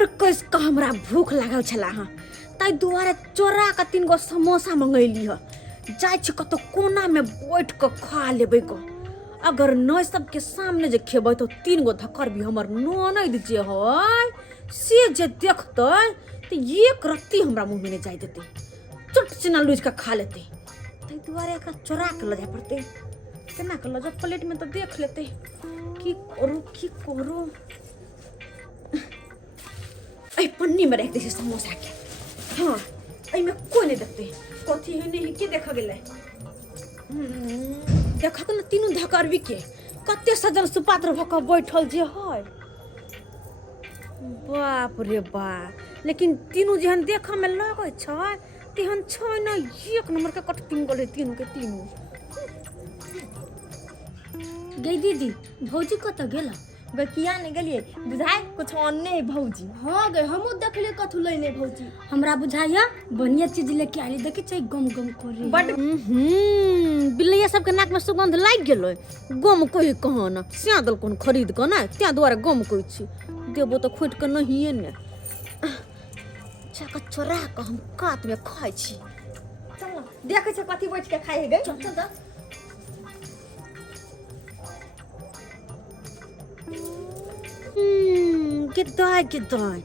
और कस का हमरा भूख लागल छला हां ताई दुआरे चोरा का 3 गो समोसा मंगैली ह जाय छ कतो कोना में बैठ के खा लेबै क अगर न सबके सामने जे खेबै तो 3 गो धक्कर भी हमर ननद जे है से जे देखतै तो एक रत्ती हमरा मुंह में नहीं जाय देते चट चिना लूज के खा लेते ताई दुआरे एकरा चोरा के ल जाय पड़ते केना के ल जा प्लेट में तो देख लेते की करू ऐ पन्नी में रख दे समोसा के हाँ ऐ में कोई नहीं देखते कथी है नहीं के देखा गेलै देखा तो न तीनों धकरवी के कते सजन सुपात्र भक बैठल जे है बाप रे बाप लेकिन तीनों जेहन देखा में लगे छै तेहन छै न एक नंबर के कटपिंग गोले तीनों के तीनों गई दीदी भौजी कत गेला किया नहीं गलिए बुझाए कुछ अन्ने भौजी हाँ गए हमू देखले कथु लेने भौजी हमरा बुझाया बढ़िया चीज लेके आली देखे छै गम गम करे बड बिल्लिया सब के नाक में सुगंध लाग गेलो गम कोई कहन स्यादल कोन खरीद क ना त्या द्वारा गम कोई छी देबो तो खोट के नहीं ने चका चोरा के हम कात में खाइ छी चल देखे छ कथी बैठ के खाए गए चल चल गिदाय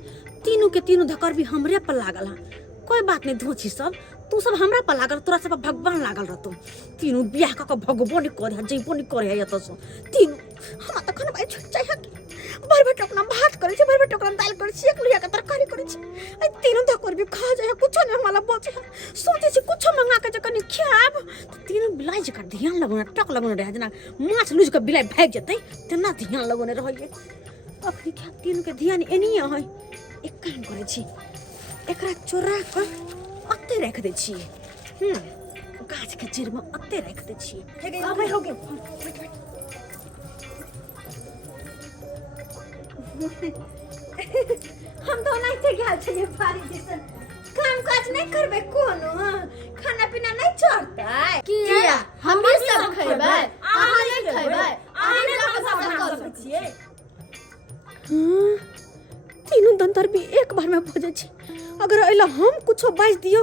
तीनों के तीनों धकर भी हमरे पर लागल है कोई बात नहीं धोची सब तू सब हमरा पर लागल तोरा सब भगवान लागल रहतो तीनों बियाह क भगवान नहीं करे जइबो नहीं करे या तो तीनों हम त खन भाई छुट जाय भर भर टोकना भात करे छै भर भर टोकना दाल करे छै एक लुया के तरकारी करे छै आई तीनों धकर भी खा जाय कुछ नहीं हमरा बचे सोचे छी कुछ मंगा के जकनी खाब तीनों बिलाई जका ध्यान लगोना टक लगोना रह जना माछ लूज के बिलाई भाग जतै तना ध्यान लगोने रहिए अखनी क्या तीनों के ध्यान एनी है एक काम करे छी एकरा चोरा के अत्ते रख दे छी गाछ के जड़ में अत्ते रख दे छी अबे हो गए हम तो नहीं थे गेल छलिए पारी जैसन काम काज नहीं करबे कोनो खाना पीना नहीं चढ़तै किया हम सब खैबै अहाँ नहीं खैबै अहाँ ने जाके सब सब कर सकय छियै तीनों दंतर भी एक बार में भोजे छी अगर ऐला हम कुछो बाज दियो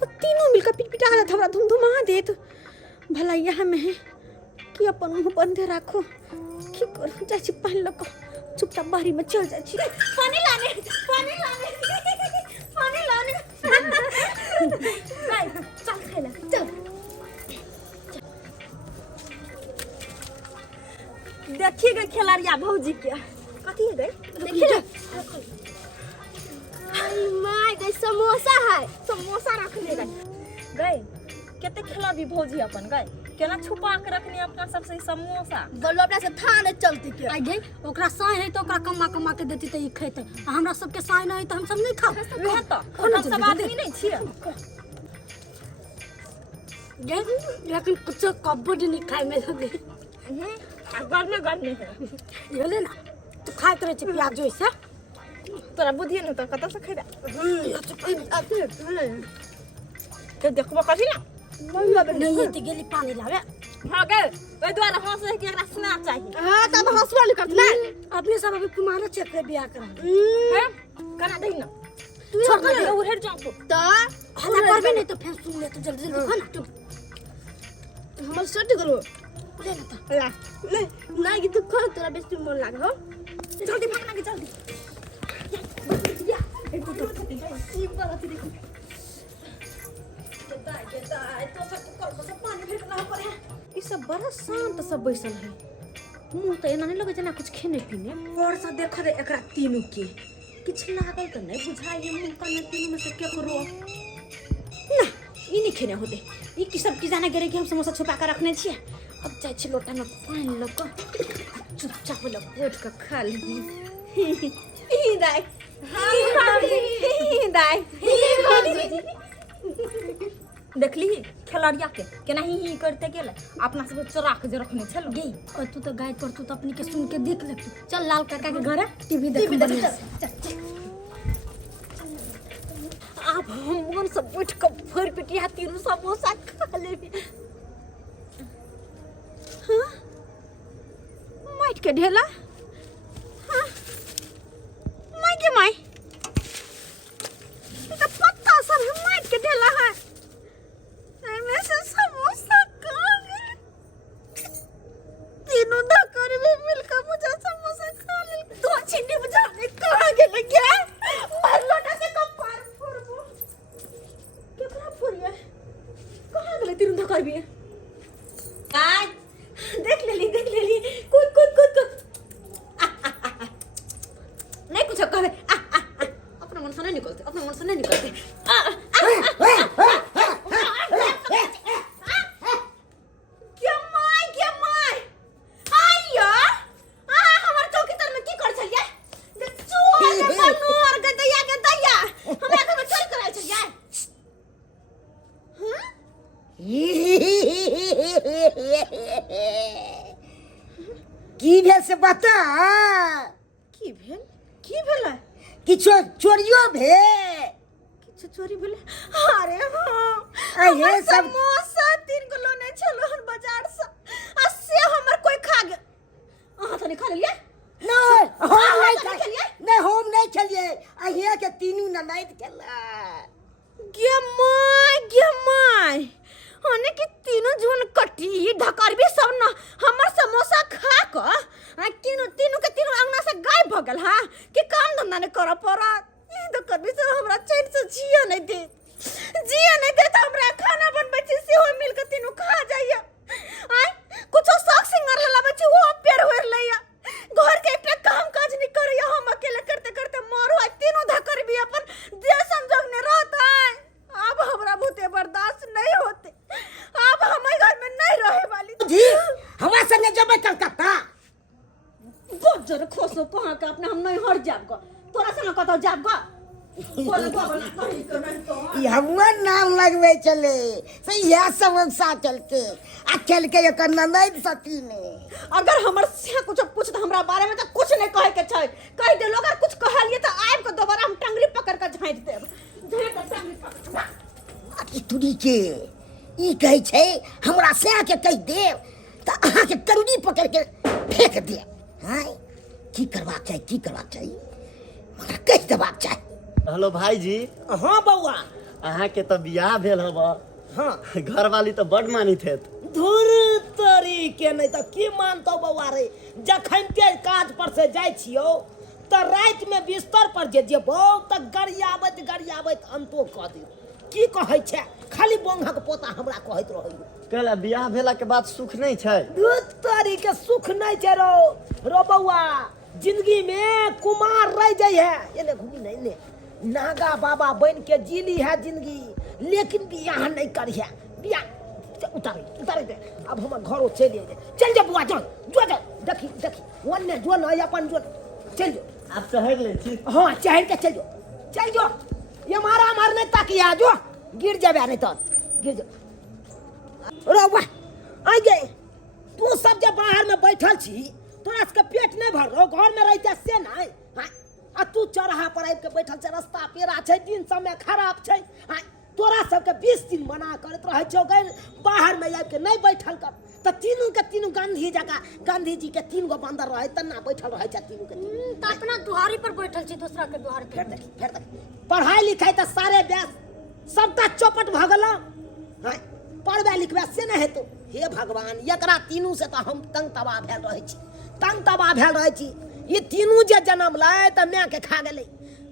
तो तीनों मिलकर पिटपिटा देत हमरा धुमधुमा देत भला यहाँ में है कि अपन मुंह बंदे राखो की करू जाय छी पानी लक चुपचाप बाहरी में चल जाय छी पानी लाने नहीं चल खेला चल देखिए गए खिलाड़िया भौजी के कथी है देखिए माय गई समोसा है समोसा रखने गए केते खिलाड़ी भौजी अपन गए केना छुपा के रखनी अपना सबसे समोसा बोलो अपना से था नहीं चलती के आई गई ओकरा साई है तो ओकरा कमा के देती त ई खैते आ हमरा सबके साई नहीं त हम सब नहीं खाब वह तो हम सब आदमी नहीं छिए गई लेकिन कुछ कबड्डी नहीं खाए में लगे गरने है ये ले ना तू खाए करे छी प्याज जैसे तोरा बुद्धि न तो कत से खैबा के देखबो कथी ना नहीं है गेली पानी लावे हां गए ओइ द्वारा हंस रहे कि एकरा सुना चाहिए हां तब हंसवा निकल ना अपने सब अभी कुमार चेक के बियाह करा हैं कना दही ना छोड़ दे तू उधर जाओ तो हला करबे नहीं तो फिर सुन ले तो जल्दी जल्दी खा ना हम सट करो ले ना तो ला ले ना कि तू खा तोरा बेसी मन लाग हो जल्दी भागना के जल्दी ई बात देखो तो सब पानी फेंकना पड़े ई सब बड़ा शांत सब बैसल है मुंह तो एना नहीं लगे जना कुछ खेने पीने और सा देख दे एकरा तीनों के किछ लागल तो नहीं बुझाई मुंह का तीनों में से के करो ना ई नहीं खेने होते ई की सब की जाने गरे कि हम समोसा छुपा कर रखने छिए अब जाय छी लोटा में पानी लग चुपचाप लग बैठ के खा ली ई दाई ई दाई देखली खिलाड़िया के केना ही करते गेले अपना सब चोरा के जे रखने छल गई और तू तो गाय पर तू तो अपनी के सुन के देख ले चल लाल काका के घर टीवी देख बढ़िया से अब हम मन सब बैठ के भर पिटिया तीनों समोसा खा लेबी हाँ माइट के ढेला हाँ माई के माई से नहीं निकलते। क्या माय आया हमार चौकी तर में की कर छलिए जे चोर के बनोर के दैया हमरा घर में चोरी कराल छलिए। की भेल से बता। की भेल किछो चोरियो भेल? किछु चोरी भेले? अरे हां अरे सब समोसा 3 किलो ने छलो हन बाजार से आ से हमर कोई खा गेल। अहाँ तो नहीं खा लेलिए? नहीं हम नहीं खा खाइए। नहीं हम नहीं खेलिए। अहिया के तीनू ननद खेला। गे माय हने के तीनों जोन कटी ढकर भी सब न हमर समोसा खा क आ तीनों के तीनों अंगना से गायब भ गेल। हां कि काम धंधा ने कर पड़ा ई तो कर भी से हमरा चैन से जिया नहीं दे तो हमरा खाना बनबै छी से हो मिल के तीनों खा जाइए। आय कुछो शौक सिंगार हलाबै छी वो पेड़ होर लैया घर के एकटा काम काज नहीं करैया हम अकेले करते करते मरो आ तीनों धकर भी अपन देह संजोग ने रहता है। अब हमरा भूते बर्दाश्त नहीं होते। अब हम घर में नहीं रहे वाली जी हमरा संगे जबै कलकत्ता। बहुत जर खोसो कहां का अपने हम नहीं हट जाब ग तोरा संग कतो जाब ग बोल बोल कहीं को नहीं तो ई हमर नाम लगबै चले से यह समस्या चलके आ खेल के एकर ननद सती ने। अगर हमर से कुछ पूछ त हमरा बारे में तो कुछ नहीं कहे के छै। कह दे लोग अगर कुछ कहलिए त आइब के दोबारा हम टंगरी पकड़ के झाँट देब। झाँट के टंगरी पकड़ आकी तुरी के ई कहै छै हमरा से के कह देव त अहाँ के टंगरी पकड़ के फेंक दे। हां की करबाक चाहिए मगर कह देबाक चाहिए। हेलो भाई जी। हां बौआ अहाँ के तो बियाह भेल हब। हां घर वाली तो बड़ मानित हेत। धुर तरी के नहीं तो की मानतो बौआ रे। जखन के काज पर से जाय छियो त रात में बिस्तर पर जे जेबो त गरियाबत अंतो क दे। की कहै छै खाली बोंघक पोता हमरा कहैत रहै। कहला बियाह भेला के बाद सुख नहीं छै। धुर तरी के सुख नहीं छै रो बौआ। जिंदगी में कुमार रह जाय है एने घूमी नहीं ने नागा बाबा बन के जीली है जिंदगी लेकिन बियाह नहीं करिया। बियाह उतारे दे। अब हम घरों चल जा बुआ जो देखी वन्ने जो न अपन जो चल जो। आप शहर ले छी। हां चहल के चल जो ये मारा मारने ताकिया जो गिर जाबे नहीं तो गिर जा। रो वाह आ गए तू सब जे बाहर में बैठल छी तोरा के पेट नहीं भर रो घर में रहते से नहीं। हां आ तू चरहा पर आबि के बैठल छै रास्ता पेरा छै दिन समय खराब छै। हां तोरा सब के 20 दिन मना करत रहै छौ गए बाहर में आबि के नहीं बैठल कर त तीनों के तीनों गांधी जी के 3 गो बंदर रहे तना बैठल रहे छै तीनों के तीनों। त अपना दुहारी पर बैठल छी दूसरा के दुहार पे। फेर देखी पढ़ाई लिखाई त सारे बेस सबटा चौपट भ गेल। हां पढ़बे लिखबे से नहीं हेतौ। हे भगवान एकरा तीनों से त हम तंग तबाह भेल रहै छी। ये तीनों जे जन्म लाए त मैं के खा गेलै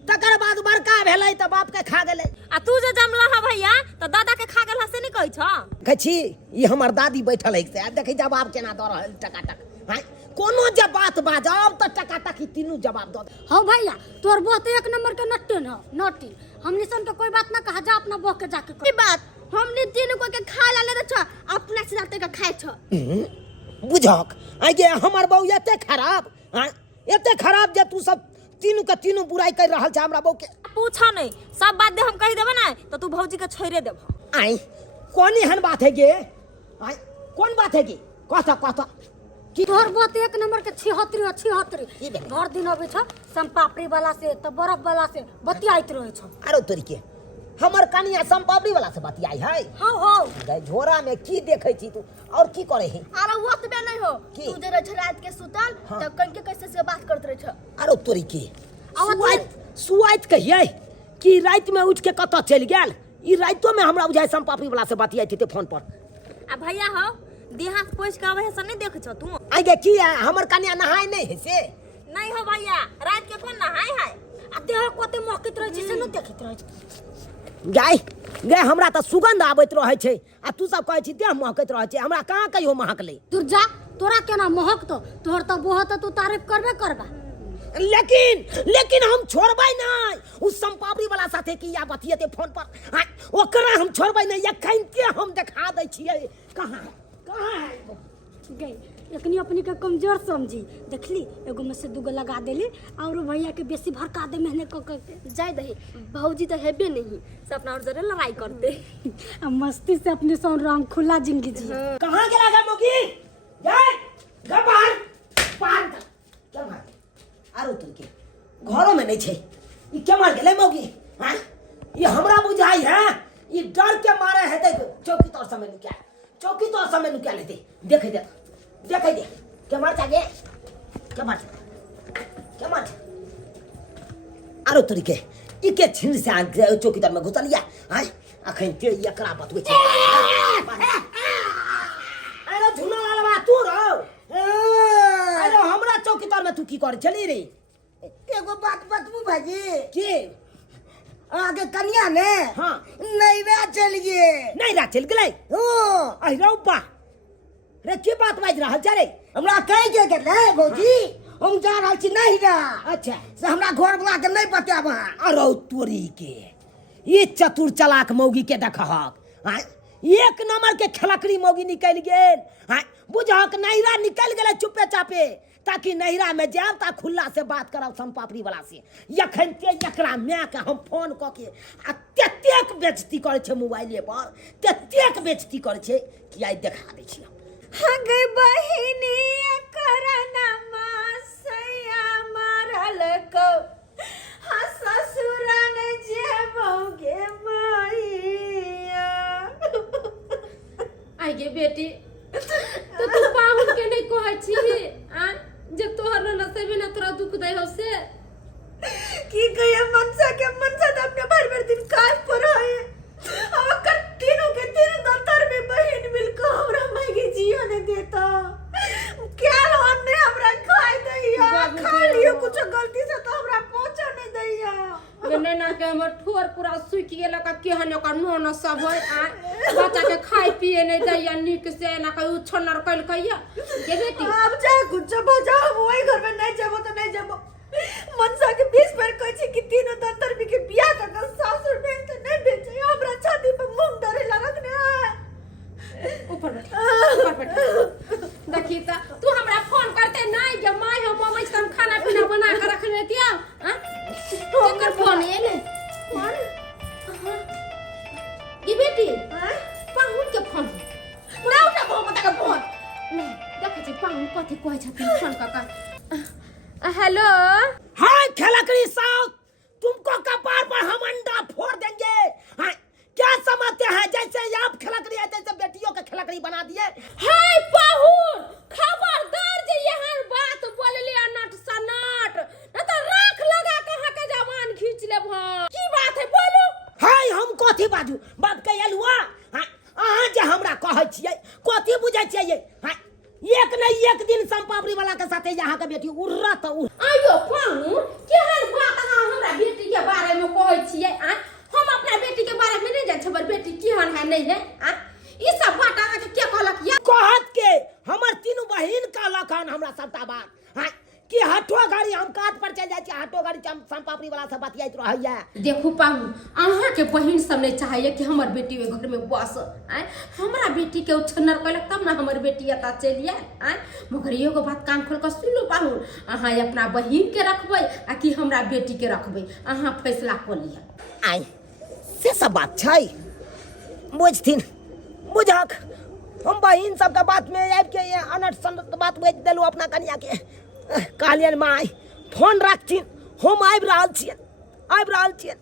तकर बाद बड़का भेलै त बाप के खा गेलै। आ तू जे जमला है भैया तो दादा के खा गेल से नहीं कहै छ। कहै छी ई हमर दादी बैठल है से देखै जवाब केना द रहल टकाटक। हां कोनो जे बात बाजब त टकाटक ई तीनों जवाब द। हाँ भैया तोर बहुत एक नंबर के नट्टे न नोटी हमनी सन के कोई बात ना कहा जा अपना बह के जाके की बात हमने तीनों को के खा लाले त छ अपना से जाते के खाए छ। बुझक आगे हमर बहू एते खराब। हां एते खराब जे तू सब तीनों के तीनों बुराई कर रहल छ हमरा बहू के। पूछा नहीं सब बात दे हम कह देबे ना तो तू भौजी के छोड़े देब। आई कौन एहन बात है गे। आई कौन बात है गे कहता कि तोर बहुत एक नंबर के 76 भर दिन अबै छ संपापड़ी वाला से त बर्फ वाला से बतियाइत रहै छ। आरो तोरी के हमर कनिया संपापड़ी वाला से बतियाई है। हाँ गई झोरा में की देखै छी तू और की करे है। अरे वो तो नहीं हो की? तू जरा रात के सुतल तब कन के कैसे से बात करत रह छ। आरो तोरी के सुआइत कहिए कि रात में उठ के कत चल गेल। ई रातो में हमरा बुझाय संपापड़ी वाला से बतियाई थी फोन पर। आ भैया हो देहा पोछ के आवे से नहीं देख छ तू। आगे की है हमर कनिया नहाय नहीं है से नहीं हो भैया रात के कौन नहाय है। आ देह कोते मौकित रहै छै से न देखित रहै छै। गाय हमरा त सुगंध आबैत रहै छै आ तू सब कहै छी देह महकैत रहै छै हमरा कहाँ कहियो महकलै। दूर जा तोरा केना महक तो तोहर त बहुत तू तारीफ करबे करबा। लेकिन हम छोड़बै नहीं उस संपावरी वाला साथे की या बतियते फोन पर ओकरा हम छोड़बै नहीं एखन के हम दिखा दै छियै कहाँ है गई लेकिन अपनी के कमजोर समझी देखली एगो में से दूगो लगा देली और भैया के बेसी भड़का दे मेहनत कर जाय दही भौजी तो हेबे नहीं सब अपना और जरे लड़ाई करते मस्ती से अपने सौन राम खुला जिंदगी जी कहाँ गेला गा मोगी जाय गबार पार क्या मार आरो तुम के घरों में नहीं छे ई क्या मार गेले मोगी हां ये हमरा बुझाई है ये डर के मारे है देख चौकी तोर समय निकाल चौकी तोर समय निकाल लेते देख दे क्या मार जागे क्या मार आरो तरीके ई के छिन से आ चौकीदार में घुसल लिया हां अखन ते एकरा बतबै छै अरे झुना लालवा तू रहो अरे हमरा चौकीदार में तू की करे छली रे एगो बात बतबू भाजी की आगे कन्या ने हां नैरा चल गए नहीं चल गेलै हाँ आई रौपा रे की बात बाज रहल छ रे हमरा कह के गेलै भौजी हम जा रहल छी नैरा अच्छा से हमरा घर वाला के नहीं बताब अरे तोरी के ये चतुर चालाक मौगी के देखहक हां एक नंबर के खलकड़ी मौगी निकल गेल हां बुझहक नैरा निकल गेलै चुपे चापे ताकि नैरा में जाब ता खुला से बात करब संपापड़ी वाला से यखन ते एकरा माय के हम फोन क के आ ततेक बेइज्जती करे छै मोबाइले पर ततेक बेइज्जती करे छै कि आइ देखा दै छी हगे बहिनी करना मासया मारल को ससुरा ने जेबोगे मैया आई गे बेटी तो तू पाहुन के नहीं कहै छी आ जब तोहर नसीब न तोरा दुख दे हो से की कहिए मनसा तो अपने भर भर दिन काज पर है अब कर तीनों के तीन दंतर में बहन मिलकर हमरा मैगी जियो ने देता क्या लोन ने हमरा खाई दैया खा लियो कुछ गलती से तो हमरा पहुंचा नहीं दैया गने ना के हमर ठोर पूरा सुखि गेल का केहन का नोन सब होय आ बच्चा के खाई पिए नहीं दैया निक से ना कहि उछनर कइल कहिया के बेटी अब जा कुछ बजा वही घर में नहीं जाबो तो नहीं जाबो मनसा के 20 पर कहै छी कि तीनों दंतर भी के बियाह का सासुर में तो नहीं बेचे हमरा छाती पे मुंह डरे लागत ने ऊपर बैठ देखी त तू हमरा फोन करते नहीं जे माय हम मम्मी से हम खाना पीना बना के रखने दिया हां केकर फोन है ने फोन की बेटी पाहुन के फोन उड़ाउ ना बहुत का फोन नहीं देखे छी पाहुन कथि कहै छथिन फोन का हेलो हाय खलकड़ी साहब तुमको कपार पर हम अंडा फोड़ देंगे हाय क्या समझते हैं जैसे आप खलकड़ी है जैसे बेटियों के खलकड़ी बना दिए हाय पाहुन खबरदार जे यहाँ बात बोलले नट सनट न तो राख लगा के हां के जवान खींच लेब हां की बात है बोलू हाय हम कथि बाजू बात कहल हुआ हाय अहाँ जे हमरा कहै छियै कथि बुझै छियै हाय एक नहीं एक दिन संपावरी वाला के साथे यहाँ के बेटी उड़त आयो पाहुन केहन बात अहाँ हमरा बेटी के बारे में कहै छियै आ हम अपना बेटी के बारे में नहीं जान छबर बेटी केहन है नहीं है आ ई सब बात अहाँ के के कहलक या कहत के हमर तीनों बहिन कहलक हन हमरा सबटा बात हाय कि हटो गाड़ी हम काट पर चल जाय छी हटो गाड़ी हम संपावरी वाला से बतियाइत रहैया देखू पाहुन अहाँ के बहिन सब नहीं चाहिए कि हमर बेटी ओइ घर में बस आय हमरा बेटी के उछनर कलक तब ना हमर बेटी एता चलिए आय मगर एगो बात कान खोल के सुन लो पाहुन अहाँ अपना बहिन के रखबै आ कि हमरा बेटी के रखबै अहाँ फैसला क लिया आई से सब बात छै बुझथिन बुझक हम बहिन सब के बात में आबि के अनट सनट बात बुझ देलु अपना कन्या के कहलियन माय फोन रखथिन हम आबि रहल छियै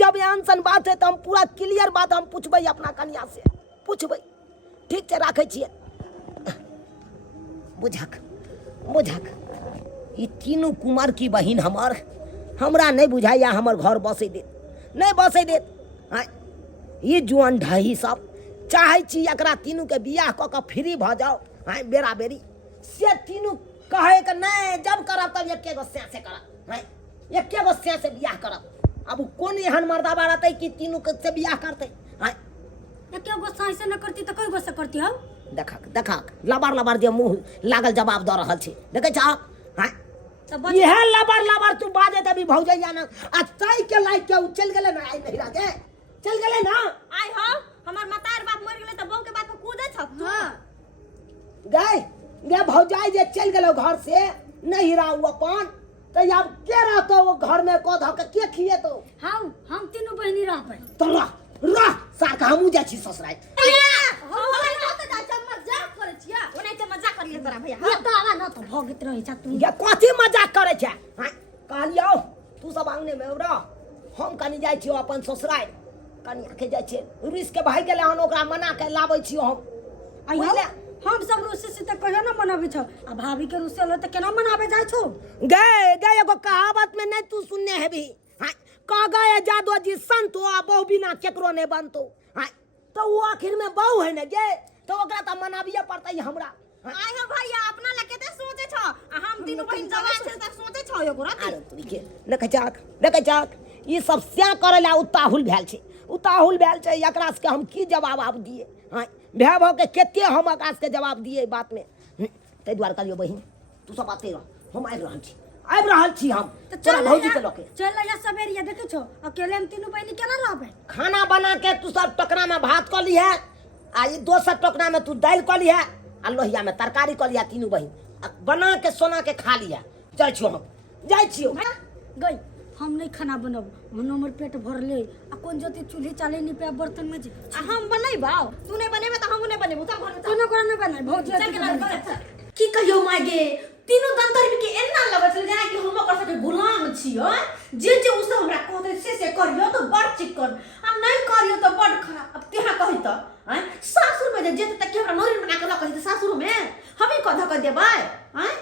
जब एहन सन बात है तो हम पूरा क्लियर बात हम पूछबै अपना कन्या से पूछबै ठीक छै राखै छियै बुझक ई तीनों कुमार की बहिन हमरा नहीं बुझाइया हमर घर बसै देत नहीं बसै देत ये जुआन ढही सब चाहे छी एकरा तीनों के बियाह क के फ्री भ जाओ हां बेरा बेरी से तीनों कहे के नहीं जब करब तब एके गो से करब हां एके गो से बियाह करब अब कौन एहन मर्दाबा रहतै कि तीनों के से बियाह करतै हां एके गो से न करती तो कई गो से करती हम देखक लबार जे मुंह लागल जवाब द रहल छी देखे छ हां यह लबर लबर तू बाजे तभी भौजैया ना आ तई के लाइक के चल गेले ना आई नहीं राजे चल गेले ना आई हो हमार मतार बाप मर गेले त बहू के बात पे कूदे छ हां गए गे भौजाई जे चल गेलो घर से नहीं रहा अपन तो अब के रहतो वो घर में को धक के खिए तो हम तीनों बहनी रह पे तो रह सार हमू जा छी ससुराल मजाक करिए तोरा भैया ये तो आवा न तो भगत रही छ तू ये कथी मजाक करे छ कहलियो तू सब आंगने में रह हम कनी जाय छियो अपन ससुराल कनी आके जाय छी रुस के भाई गेले हन ओकरा मना के लाबै छियो हम आइयो हम सब रुसे से त कहियो न मनाबे छ आ भाभी के रुसे ल त केना मनाबे जाय छो गए गए एगो कहावत में नहीं तू सुनने है भी कह गए जादू जी संतो आ बहु बिना केकरो ने बनतो तो वो आखिर में बहु है न गे तो ओकरा त मनाबिए पड़तै हमरा आई हो भैया अपना लगे ते सोचे छ आ हम तीनों बहिन जवान छै त सोचे छ एगो रात अरे तू के नकचाक ई सब स्या करेला उताहुल भेल छै उताहुल भेल छै एकरा से हम की जवाब आब दिए भाई भाव के केते हम एकरा से जवाब दिए बात में तै द्वार करियो बहिन तू सब बाते रह हम आबि रहल छी हम तोरा भौजी के लके चल या सवेरिया देखे छो अकेले हम तीनों बहनी केना रहबे खाना बना के तू सब टोकरा में भात क लिहे आ ई दोसर टोकरा में तू दाल क लिहे आ लोहिया में तरकारी क लिया तीनों बहिन बना के सोना के खा लिया जाय छियो गई हम नहीं खाना बनब हमर पेट भरले आ कोन जते चूल्हे चाले नहीं पे बर्तन में जे हम बनैबा तू नहीं बनेबे त हम नहीं बनेबू चल घर में कोनो कोना नहीं बनाई भौजी की कहियो मागे तीनों दंतर के एना लगत छै जेना कि हम ओकर सबके गुलाम छियो जे उ सब हमरा कहते से करियो तो बड़ चिकन हम नहीं करियो तो बड़ खराब अब तेहा कहि त हैं सासुर में जे तक के हमरा नोरी बना के लकहि त सासुर में हम ही कधा कर देबै हैं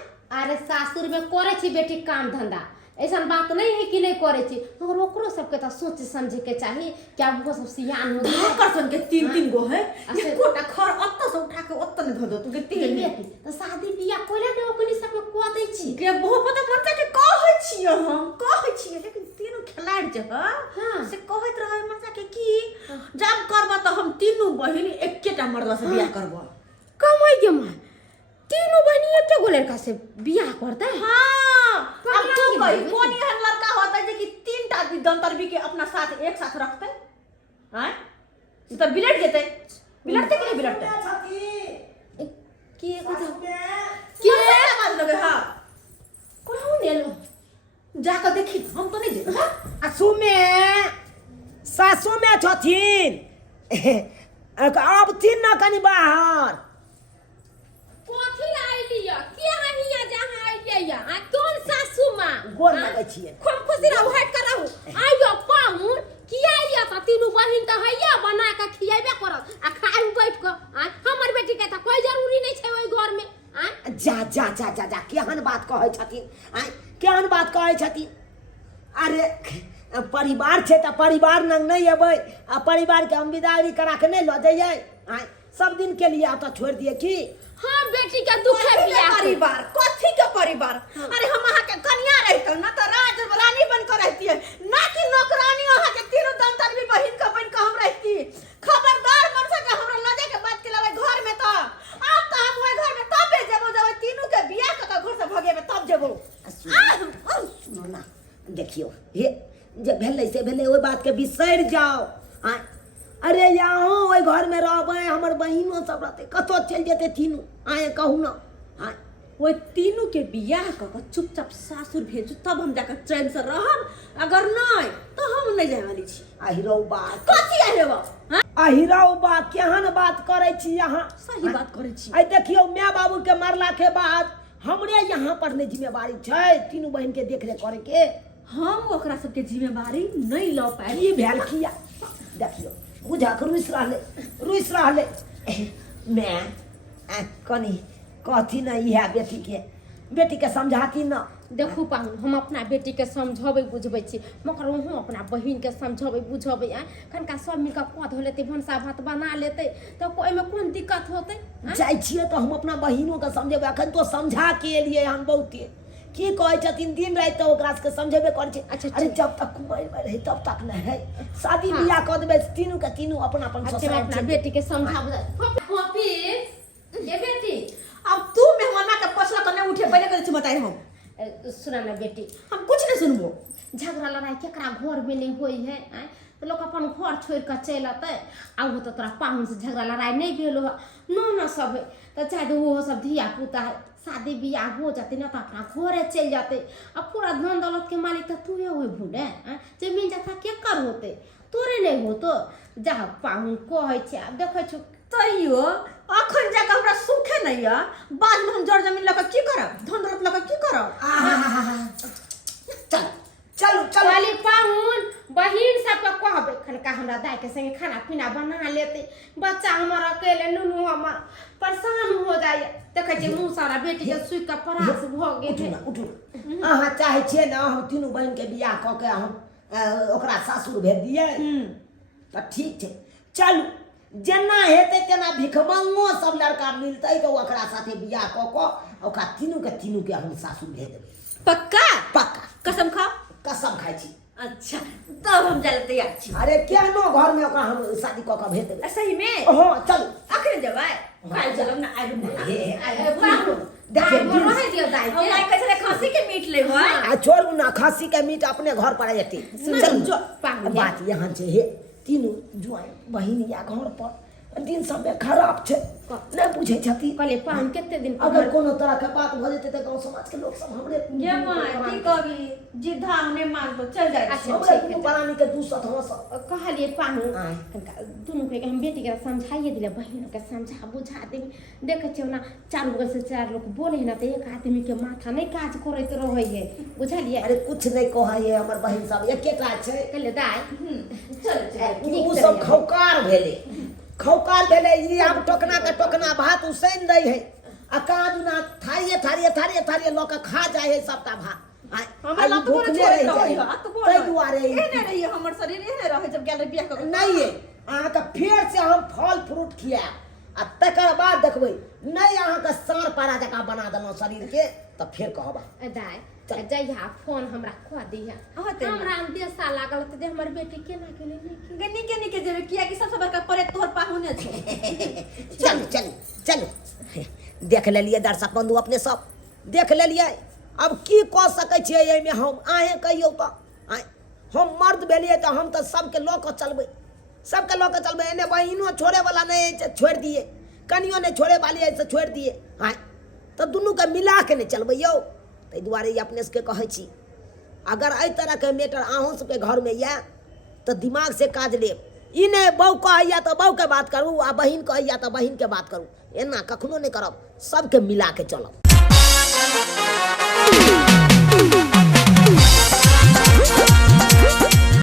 अरे सासुर में करे छी बेटी काम धंधा ऐसा बात नहीं है कि नहीं करे छी मगर ओकरो सबके त सोच समझे के चाहिए क्या वो सब सियान हो गए करसन के तीन गो है ये कोटा खर अत्त से उठा के अत्त ने धो दो तू के तीन बेटी तो शादी बियाह कोला ने ओकनी सब को दै छी के बहुत पता मत के कहै छियै लेकिन तीनों खिलाड़ जे हां से कहैत रहे मत के की जब करबा त हम तीनों बहिन एकेटा मर्द से बियाह करबो कमाई के मां तीनों बहनी एके गो लड़का से बियाह करते हां अब तो कोई कोन एहन लड़का होता है कि तीनटा दंतरबी के अपना साथ एक साथ रखते हैं तो बिलट जेते बिलटते कि नहीं बिलटते की कथा की बात लगे हां कौन ने लो जाकर देखी हम तो नहीं जे सासू में छथिन अब तीन ना कनी बाहर कोथी लाई लिया के हनिया जहां आई लिया आ कौन सासू मां गोर लगे छिए खूब खुशी रहू हट कर रहू आइयो पाहुन किया या त तीनों बहिन त हैया बना के खियाबे करत आ खाए बैठ के आ हमर बेटी के त कोई जरूरी नहीं छै ओई घर में आ जा केहन बात कहै छथिन केहन बात कहै छथिन अरे परिवार छै त परिवार नंग नहीं अबै आ परिवार के हम विदाई करा के नहीं ल जइयै सब दिन के लिए आता छोड़ दिए की हां बेटी के दुख है बियाह परिवार कथी के परिवार अरे हम अहाँ के कन्या रहत ना त राज रानी बन कर रहती है ना कि नौकरानी अहाँ के तीनों दंतर भी बहिन के बन के हम रहती खबरदार मन से हमरा लजे के बात के लगे घर में त अब त हम ओइ घर में तबे जेबो जब तीनों के बियाह के घर से भगेबे तब जेबो सुनो ना देखियो हे जे भेलै से भेलै ओइ बात के बिसर जाओ अरे यहाँ ओइ घर में रहबै हमर बहिनो सब रहते कतो चल जेते तीनों कहू ना वो तीनों के बियाह क चुपचाप सासुर भेजू तब हम जाकर चैन से रहब अगर नहीं तो हम नहीं जाए वाली छी अहिरौ बात कथी आहेबा अहिरौ बात केहन बात करे छी यहाँ सही बात करे छी आई देखियो माय बाबू के मरला के बाद हमरे यहाँ पर ने जिम्मेवारी छै तीनों बहन के देखरेख करे के हम ओकरा सबके जिम्मेवारी नहीं ल पाए की भेल किया देखियो बुझा के रुइस रहले मैं कनी कथी ना इहा बेटी के समझाती ना देखू पाहुन हम अपना बेटी के समझाबे बुझबै छी मगर हम अपना बहिन के समझाबे बुझाबे कनका सब मिल के कह धो लेते भनसा भात बना लेते तो कोई में कोन दिक्कत होते जाय छिए तो हम अपना बहिनों के समझेबे अखन तो समझा के लिए हम बहुते की कहै छथिन दिन रात तो ओकरा के समझेबे कर छै अच्छा अरे जब तक कुमार में रहे तब तक नहीं है शादी बियाह कर देबे तीनों के तीनों अपना अपन अच्छा अपना बेटी के समझाबे ऑफिस ये बेटी अब तू मेहमाना के पछला कने उठे पहले करे छी बताई हम सुना ना बेटी, हम कुछ नहीं सुनबो। झगड़ा लड़ाई केकरा घर में नहीं होई है आय? तो लोग अपन घर छोड़ कर चल अतै आ वो तो तोरा पाहुन से झगड़ा लड़ाई नहीं भेल हो न सब है तो चाहे वो सब धिया पुता है शादी बियाह हो जाते ना तो अपना घरे चल जाते अब पूरा धन दौलत के मालिक तो तू हो भूले जमीन जथा के कर होते तोरे नहीं हो तो जा पाहुन कहे छे अब देखे छु तैयो अखन जाके हमरा सुखे नहीं है, बाद में हम जड़ जमीन लगा की करब, धन दौलत लगा की करब। चल चलो चलो वाली पाहुन बहिन सबके कहबे खनका हमरा दाई के संगे खाना पीना बना लेते बच्चा हमर अकेले नुनू हमर परेशान हो जाय देखे छे मुंह सारा बेटी के सुई के परास भ गेल उठू अहाँ चाहे छिए ना हम तीनों बहन के बियाह क के हम ओकरा सासुर भेज दिए तो ठीक छे। चलू जेना हेते तेना भिखमंगो सब लड़का मिलते तो ओकरा साथे बियाह क के ओकरा तीनों के हम सासुर भेज देबे। पक्का पक्का कसम खाओ। कसम खाई छी। अच्छा तब हम जाले तैयार छी। अरे केहनो घर में ओकरा हम शादी क के भेज देबे। सही में हां चलू अखरे जबै काल चलब ना आइ पाहुन देखिए रहे दियो दाई हम के आई कछरे खसी के मीट लेबै आ छोड़ू ना खस्सी के मीट अपने घर पर आते। चल जो पाहुन बात यहाँ छे हे तीनों जुआई बहिन या घर पर दिन सब में खराब छे नहीं पूछे छथी कहले पाहुन केते दिन अगर कोनो तरह के बात भ जेते त गांव समाज के लोग सब हमरे ये माय की कहबी जिद्धा हमने मार दो चल जाए। अच्छा हमरे ठीक है परानी के दूसत हो सब कहलिए पाहुन हाँ। दुनू के हम बेटी के समझाइए दिले बहन के समझा बुझा दे देखे छे ना चार लोग से चार लोग बोले ना तो एक आदमी के माथा नहीं काज करैत रहे है बुझलिए। अरे कुछ नहीं कहै है हमर बहिन सब एकेटा छे कहले दाई चल उ सब खौकार भेले ई आब टोकना के टोकना भात उसैन दै है आ कादुना थारिये लोग के खा जाय है सबटा भात हमरा लत बोले भूखले छोड़ रहि रही जाय है तो बोल तै दुआरे एने रही हमर शरीर एने रहे जब गेल बियाह कर नहीं है अहाँ के फेर से हम फल फ्रूट खियाब आ तकर बाद देखबै नहीं अहाँ के सार पारा जका बना देलौ शरीर के त फेर कहबा दाई जइहा फोन हमरा कह दिया हमरा अंदेशा लागल त जे हमर बेटी केना केले नहीं गन्नी के जेबे किया कि सबसे बड़का परे तोहर पाहुने छे। चल देख लेलिए दर्शक बंधु अपने सब देख लेलिए अब की कह सकै छियै एहिमे हम अहें कहियौ त हम मर्द भेलिए तो हम तो सबके लऽ कऽ चलबै एने बहिनो छोड़े वाला नहीं है छोड़ दिए कनियो नहीं छोड़े वाली है से छोड़ दिए तो दुनू के मिला के नहीं चलबै यौ ताहि दुआरे अपने सबके कहै छी अगर एहि तरह के मैटर अहूँ सबके घर में या तो दिमाग से काज लेब ई नहीं बहू कहैया तो बहू के बात करू आ बहिन कहैया तो बहिन के बात करू एना कखनो नहीं करब सबके मिला के चलब।